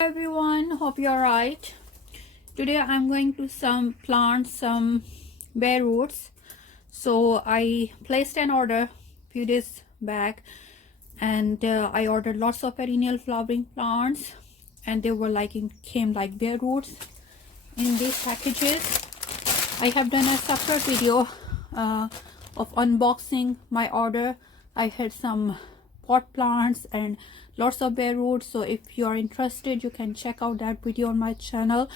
Everyone, hope you're right. Today I'm going to plant some bare roots. So I placed an order few days back, and I ordered lots of perennial flowering plants, and they were came like bare roots in these packages. I have done a separate video of unboxing my order. I had some pot plants and lots of bare roots, so if you are interested you can check out that video on my channel.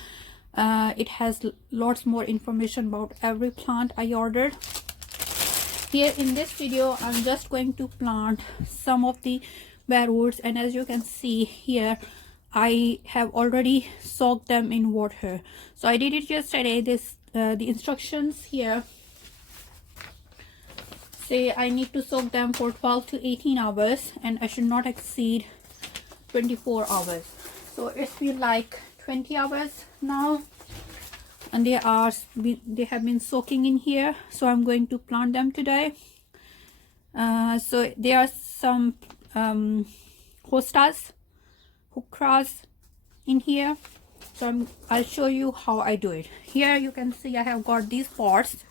It has lots more information about every plant I ordered. Here in this video I'm just going to plant some of the bare roots, and as you can see here I have already soaked them in water. So I did it yesterday. The instructions here say I need to soak them for 12 to 18 hours and I should not exceed 24 hours. So it's been like 20 hours now, and they have been soaking in here. So I'm going to plant them today. So there are some Hostas, Heuchras in here. So I'll show you how I do it. Here you can see I have got these pots.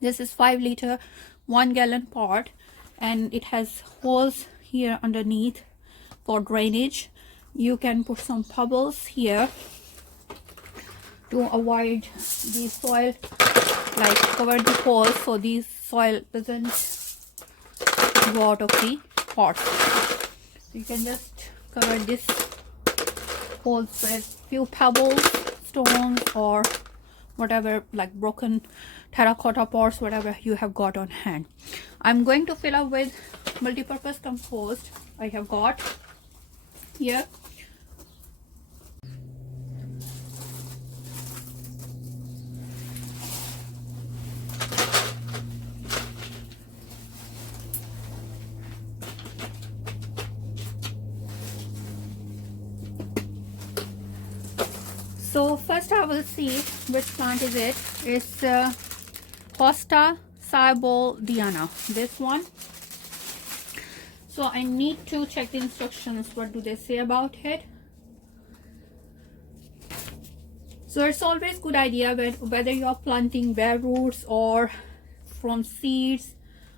This is 5-liter 1-gallon pot, and it has holes here underneath for drainage. You can put some pebbles here to avoid the soil, like cover the holes so the soil doesn't go out of the pot. So you can just cover this holes with few pebbles, stones, or whatever, like broken terracotta pots, whatever you have got on hand. I'm going to fill up with multi-purpose compost I have got here. So first I will see which plant is it. It's Hosta sieboldiana, this one. So I need to check the instructions. What do they say about it? So it's always good idea whether you are planting bare roots or from seeds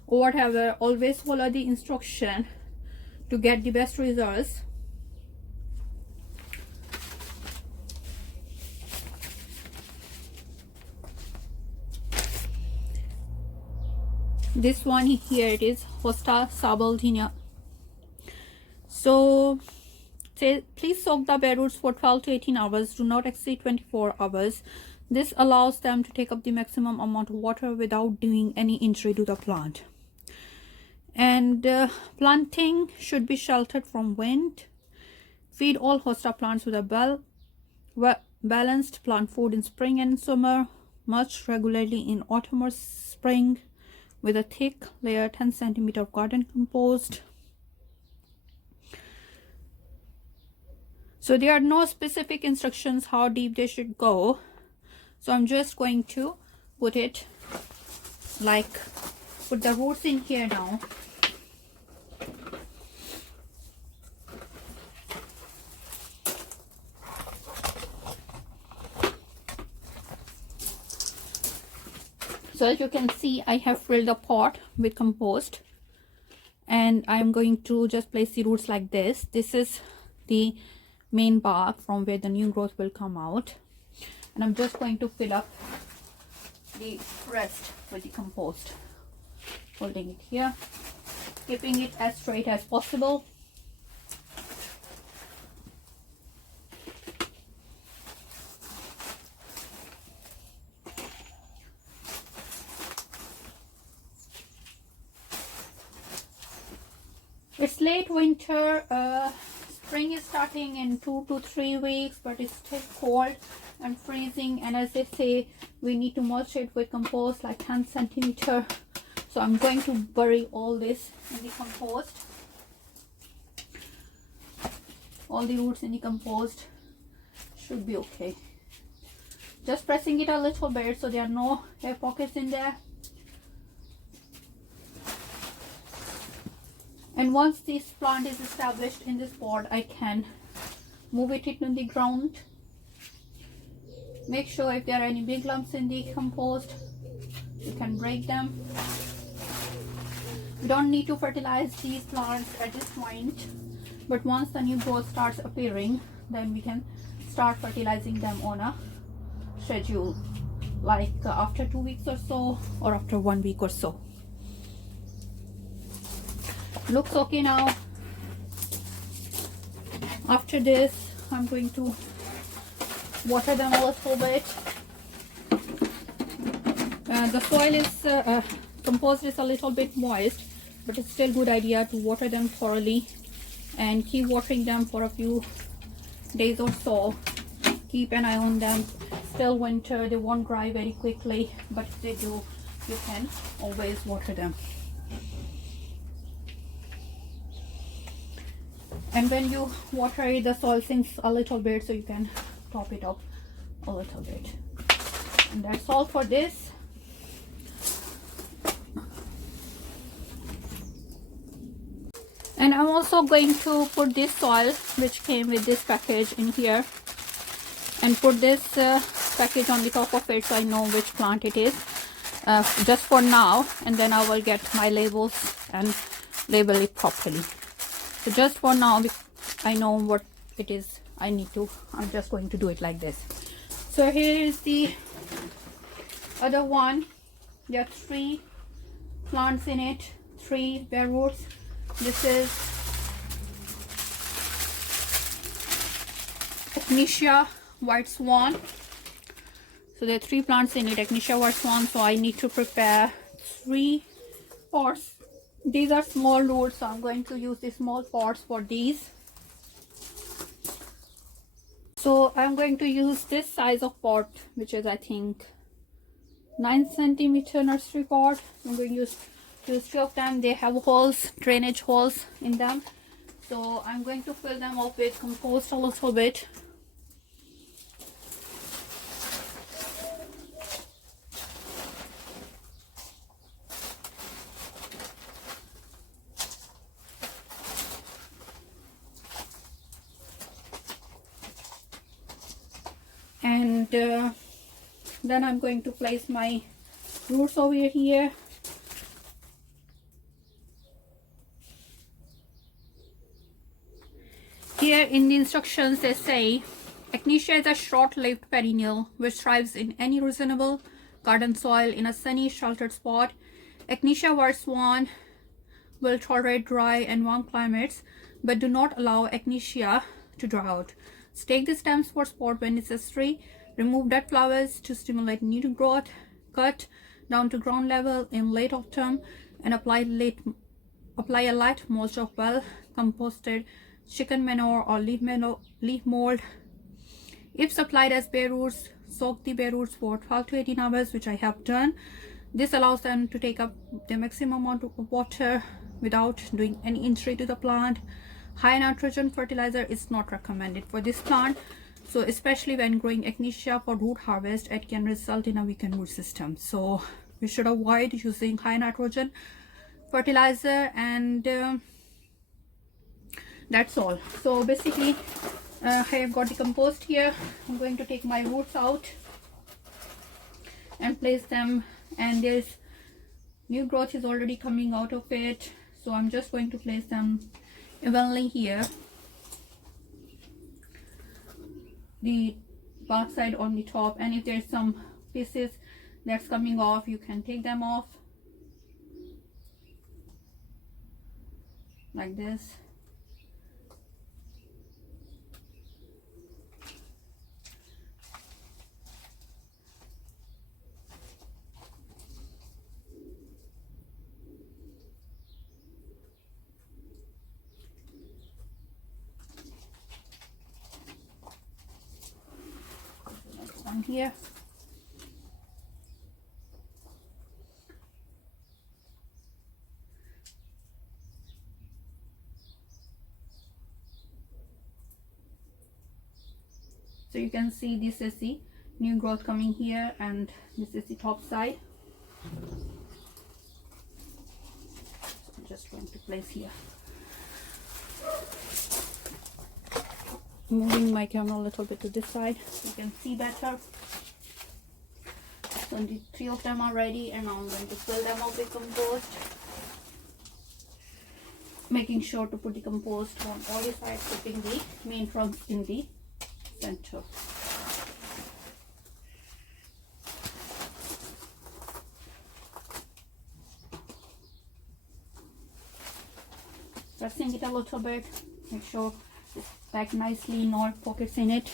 or whatever, always follow the instruction to get the best results. This one here, it is Hosta sieboldiana. So please soak the bare roots for 12 to 18 hours. Do not exceed 24 hours. This allows them to take up the maximum amount of water without doing any injury to the plant. And planting should be sheltered from wind. Feed all Hosta plants with a balanced plant food in spring and summer. Mulch regularly in autumn or spring with a thick layer 10 centimeter of garden compost. So there are no specific instructions how deep they should go. So I'm just going to put the roots in here now. So as you can see, I have filled the pot with compost, and I'm going to just place the roots like this. This is the main bark from where the new growth will come out, and I'm just going to fill up the rest with the compost, holding it here, keeping it as straight as possible. It's late winter, spring is starting in 2 to 3 weeks, but it's still cold and freezing, and as they say, we need to mulch it with compost like 10 centimeter. So I'm going to bury all this in the compost, all the roots in the compost. Should be okay. Just pressing it a little bit so there are no air pockets in there. And once this plant is established in this pot, I can move it into the ground. Make sure if there are any big lumps in the compost, you can break them. You don't need to fertilize these plants at this point, but once the new growth starts appearing, then we can start fertilizing them on a schedule, like after 2 weeks or so, or after 1 week or so. Looks okay now. After this, I'm going to water them a little bit. The soil is compost is a little bit moist, but it's still a good idea to water them thoroughly and keep watering them for a few days or so. Keep an eye on them. Still winter, they won't dry very quickly, but if they do, you can always water them. And when you water it, the soil sinks a little bit, so you can top it up a little bit. And that's all for this. And I'm also going to put this soil, which came with this package, in here, and put this package on the top of it, so I know which plant it is, just for now, and then I will get my labels and label it properly. So just for now, I know what it is I need to. I'm just going to do it like this. So here is the other one. There are 3 plants in it, 3 bare roots. This is Echinacea white swan. So there are 3 plants in it, Echinacea white swan. So I need to prepare 3 pots. These are small roots, so I'm going to use the small pots for these. So I'm going to use this size of pot, which is I think 9 centimeter nursery pot. I'm going to use 3 of them. They have holes, drainage holes in them. So I'm going to fill them up with compost a little bit. And then I'm going to place my roots over here. Here in the instructions they say, Echinacea is a short-lived perennial which thrives in any reasonable garden soil in a sunny, sheltered spot. Echinacea white swan will tolerate dry and warm climates, but do not allow Echinacea to dry out. Stake the stems for support when necessary. Remove dead flowers to stimulate new growth. Cut down to ground level in late autumn and apply a light mulch of well composted chicken manure or leaf mold. If supplied as bare roots, soak the bare roots for 12 to 18 hours, which I have done. This allows them to take up the maximum amount of water without doing any injury to the plant. High nitrogen fertilizer is not recommended for this plant, so especially when growing Echinacea for root harvest, it can result in a weakened root system. So we should avoid using high nitrogen fertilizer, and that's all. So basically I have got the compost here. I'm going to take my roots out and place them, and there's new growth is already coming out of it, so I'm just going to place them evenly here. The bark side on the top, and if there's some pieces that's coming off, you can take them off like this. Here, so you can see this is the new growth coming here, and this is the top side. So I'm just going to place here. moving my camera a little bit to this side so you can see better. So the 3 of them are ready, and now I'm going to fill them up with compost, making sure to put the compost on all the sides, putting the main trunks in the center. Pressing it a little bit, make sure it's packed nicely, no pockets in it.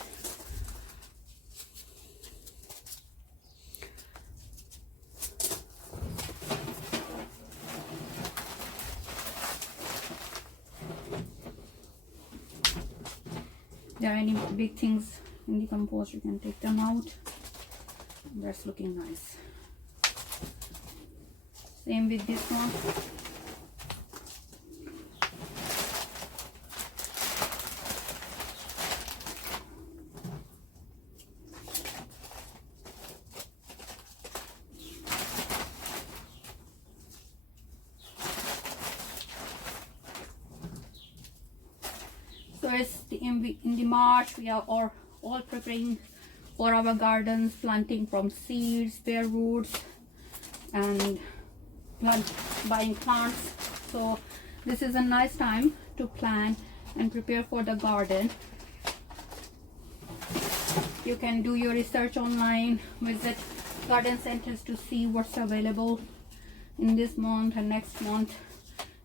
If there are any big things in the compost, you can take them out. That's looking nice. Same with this one. So it's in the March, we are all preparing for our gardens, planting from seeds, bare roots, and buying plants. So this is a nice time to plan and prepare for the garden. You can do your research online, visit garden centers to see what's available in this month and next month.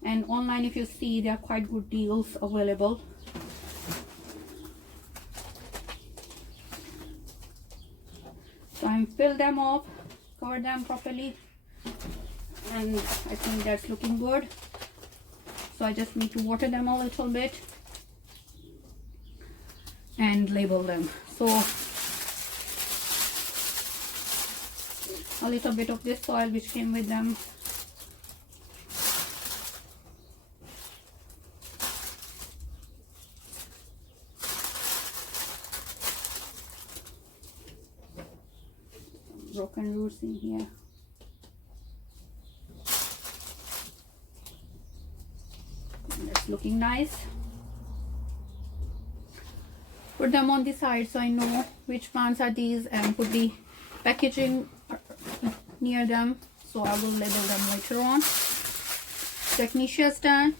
And online, if you see, there are quite good deals available. So I'm fill them up, cover them properly, and I think that's looking good. So I just need to water them a little bit and label them. So a little bit of this soil which came with them. Broken roots in here. And that's looking nice. Put them on the side so I know which plants are these, and put the packaging near them, so I will label them later on. Echinacea is done.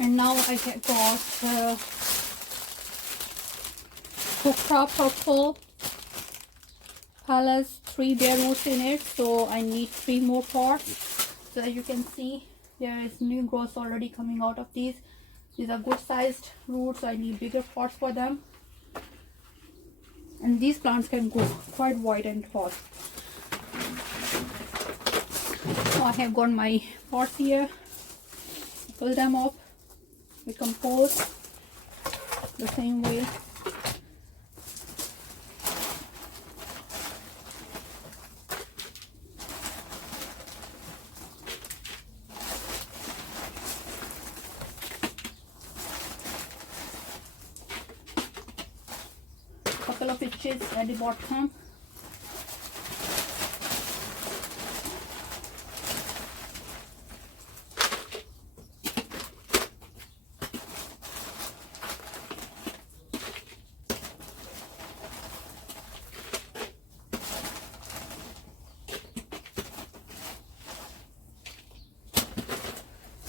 And now I got Heuchra purple palace, 3 bare roots in it, so I need 3 more pots. So as you can see, there is new growth already coming out of these. These are good sized roots, so I need bigger pots for them. And these plants can go quite wide and tall. So I have got my pots here. Fill them up with compost the same way. Couple of inches at the bottom.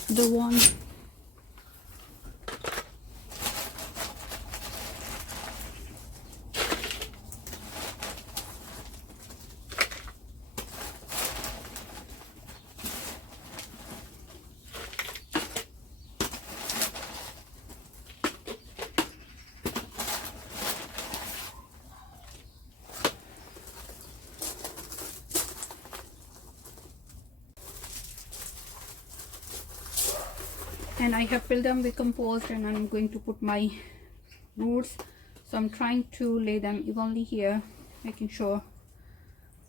The one and I have filled them with compost, and I'm going to put my roots. So I'm trying to lay them evenly here, making sure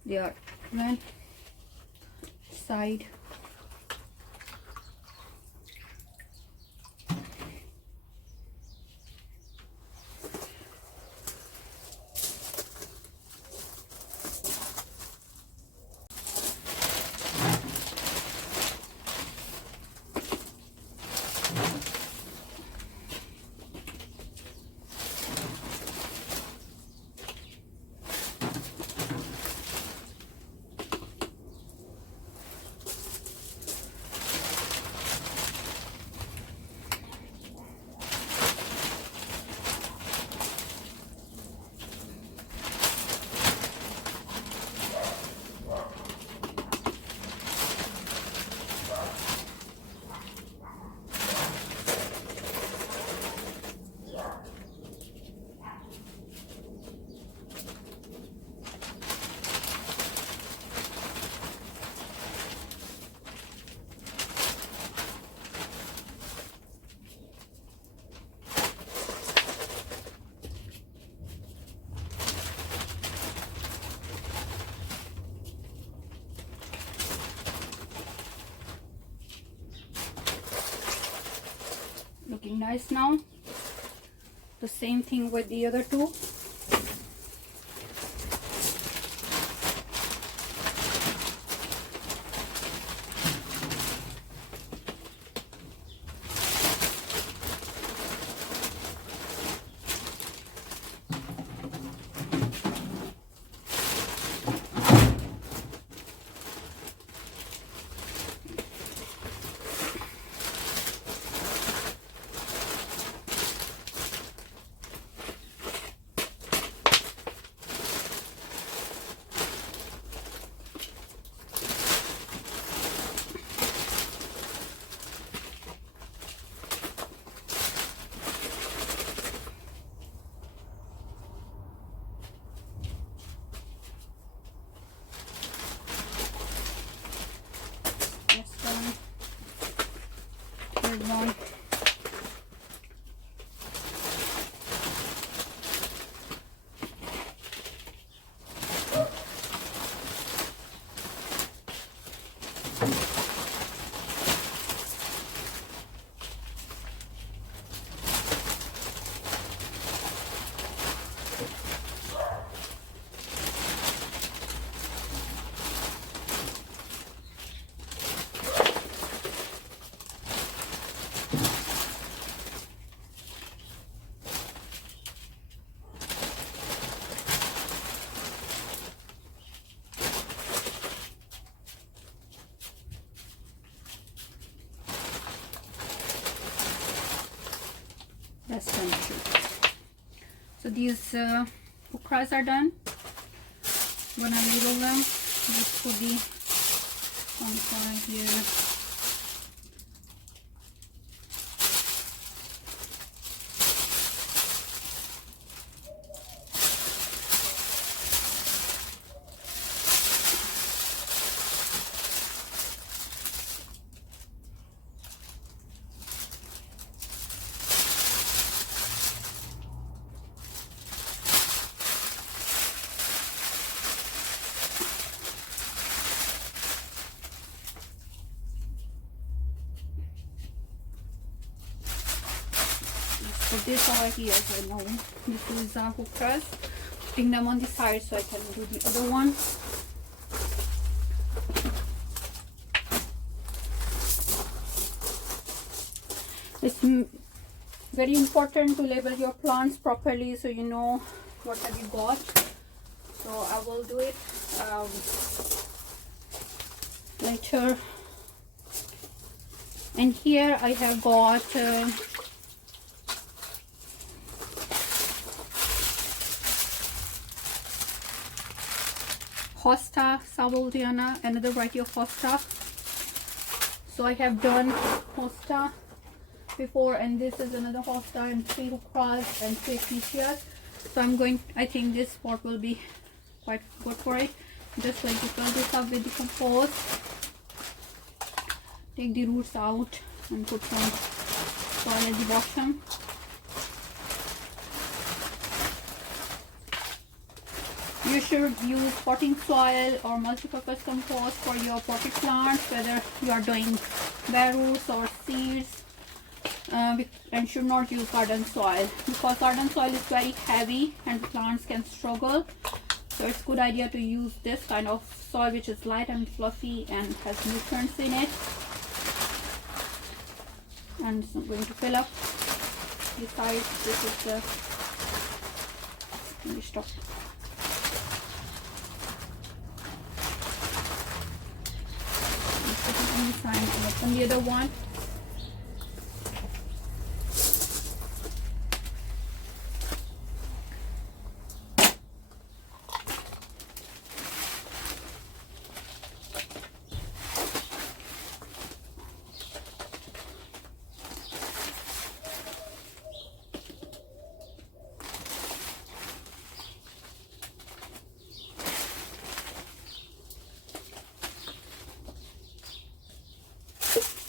they are even side. looking nice now. The same thing with the other two. Third one. That's done too. So these Heuchras are done. I'm gonna label them. This could be one side here. Put this over here so I know this is Heuchras. Putting them on the side so I can do the other one. It's very important to label your plants properly so you know what have you got. So I will do it later. And here I have got Hosta, sieboldiana, another variety of Hosta. So I have done Hosta before, and this is another Hosta, and 3 Heuchras and 3 Echinaceas. So I think this pot will be quite good for it. Just like to fill this up with the compost. Take the roots out and put some soil at the bottom. You should use potting soil or multi-purpose compost for your potted plants, whether you are doing bare roots or seeds, and should not use garden soil because garden soil is very heavy and the plants can struggle. So it's a good idea to use this kind of soil which is light and fluffy and has nutrients in it. And so I'm going to fill up the sides. This is the finished up. On the side and open the other one.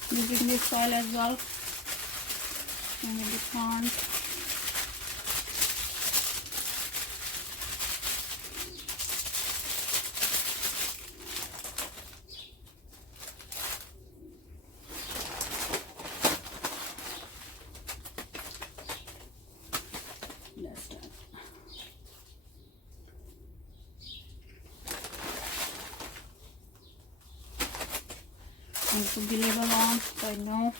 Using this soil as well and with the plant. put the label on so I know.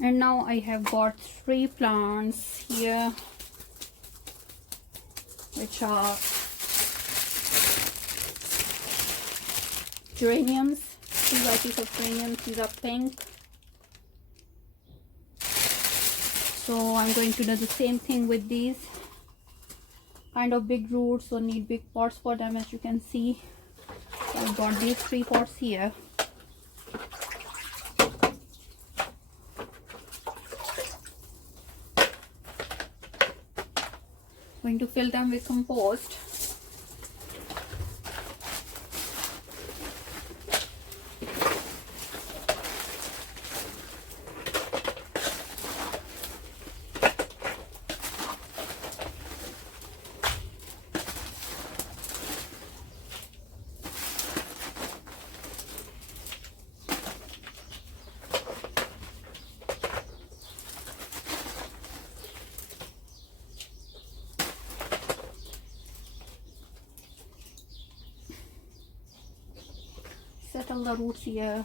And now I have got 3 plants here, which are geraniums, 3 varieties of geraniums. These are pink. So I'm going to do the same thing with these. Kind of big roots, so need big pots for them, as you can see. I've got these 3 pots here. Going to fill them with compost. Settle the roots here.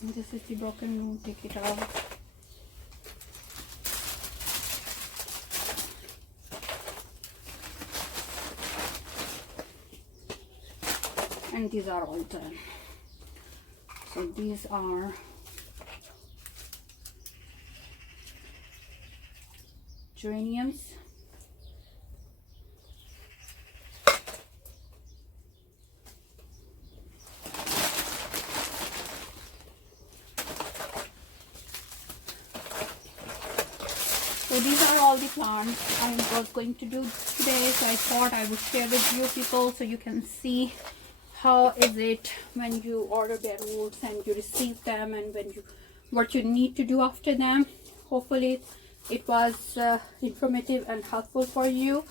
This is the broken root, take it out. And these are all done. So these are geraniums. So these are all the plants I was going to do today, so I thought I would share with you people so you can see how is it when you order bare roots and you receive them, and when you what you need to do after them. Hopefully it was informative and helpful for you.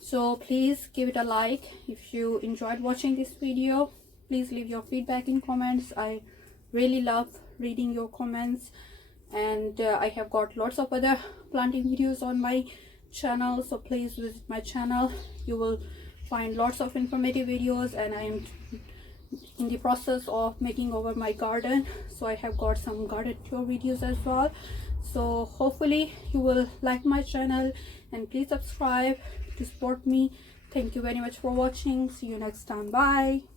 So please give it a like if you enjoyed watching this video. Please leave your feedback in comments. I really love reading your comments. And I have got lots of other planting videos on my channel, so please visit my channel. You will find lots of informative videos, and I am in the process of making over my garden, so I have got some garden tour videos as well. So hopefully you will like my channel, and please subscribe to support me. Thank you very much for watching. See you next time. Bye.